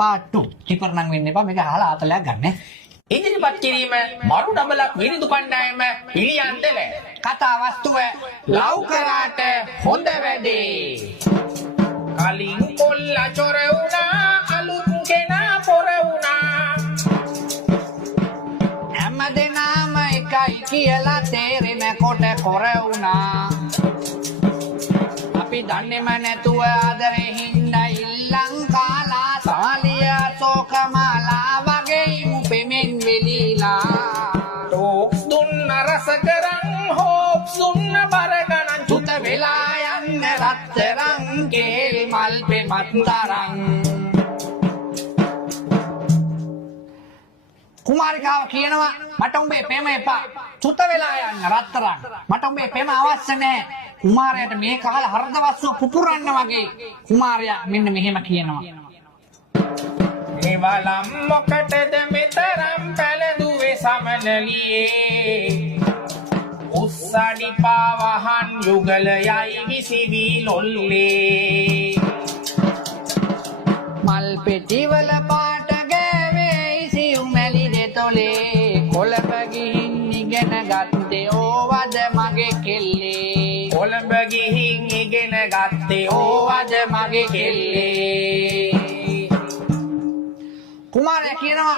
part 2 tipper නම් වෙන්න එපා මේක අහලා ආතලයක් ගන්න. ඉදිරිපත් කිරීම මරු ඩබලක් විරිදු කණ්ඩායම පිළියන්දල කතා වස්තුව ලව් කරාට හොඳ වැඩේ. කලින් කොල්ලා චොර වුණා අලුත් කෙනා පොර වුණා. හැමදෙනාම එකයි කියලා තේරෙන කොට කොර වුණා. අපි දන්නේම නැතුව ආදරේ හින්දා ඉල්ලං කාලා සාලිය සෝකමාලා වගේ මුපෙමෙන් වෙලීලා. ටෝක්ස් දුන්න රස කරන් හෝප්ස් දුන්න බර ගණන් චුත වෙලා යන්න රත්තරන් කේල් මල් පෙමත් තරං. කුමාරිකාව කියනවා මට උඹේ පෙම එපා. චුත වෙලා යන්න රත්තරන්. මට උඹේ පෙම අවශ්‍ය නැහැ. කුමාරයාට මේ කාලේ හර්ධවස්සෝ පුපුරන්න වගේ කුමාරයා මෙන්න මෙහෙම කියනවා. එවලම් මොකටද මෙතරම් පැලදුවේ සමනලියේ. උස්සඩි පාවහන් යුගලයයි විසිවි ලොල්ලේ. මල් පෙටිවල පාට ගෑවේ සියුම් මැලි දෙතොලේ. කොළඹ ගිහින් ඉගෙන ගත්තේ ඕවද මගේ කෙල්ලේ. කොළඹ ගිහින් ඉගෙන ගත්තේ ඕවද මගේ කෙල්ලේ. කුමාරයා කියනවා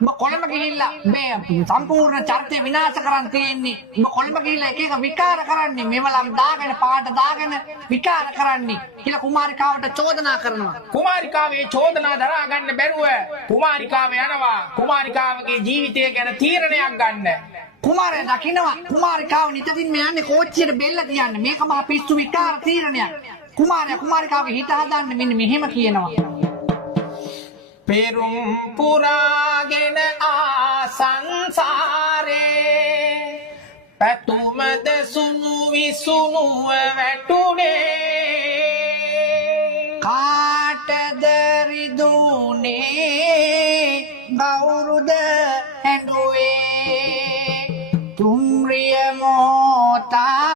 උඹ කොළඹ ගිහිල්ලා මේ සම්පූර්ණ චරිතය විනාශ කරන් තියෙන්නේ. උඹ කොළඹ ගිහිල්ලා එක එක විකාර කරන්නේ. මෙවලම් දාගෙන පාට දාගෙන විකාර කරන්නේ කියලා කුමාරිකාවට චෝදනා කරනවා. කුමාරිකාවේ චෝදනා දරා ගන්න බැරුව කුමාරිකාව යනවා කුමාරිකාවගේ ජීවිතය ගැන තීරණයක් ගන්න. කුමාරයා දකිනවා කුමාරිකාව නිතින් මේ යන්නේ කෝච්චියට බෙල්ල තියන්න. මේක මහා පිස්සු විකාර තීරණයක්. කුමාරයා කුමාරිකාවගේ හිත හදන්න මෙන්න මෙහෙම කියනවා. පෙරුම් පුරාගෙන ආසංසාරේ පැතුමද සුණු විසුණුව වැටුනේ. කාටද රිදුනේ ගෞරුද ඇඬුවේ තුම්රිය මොහොතා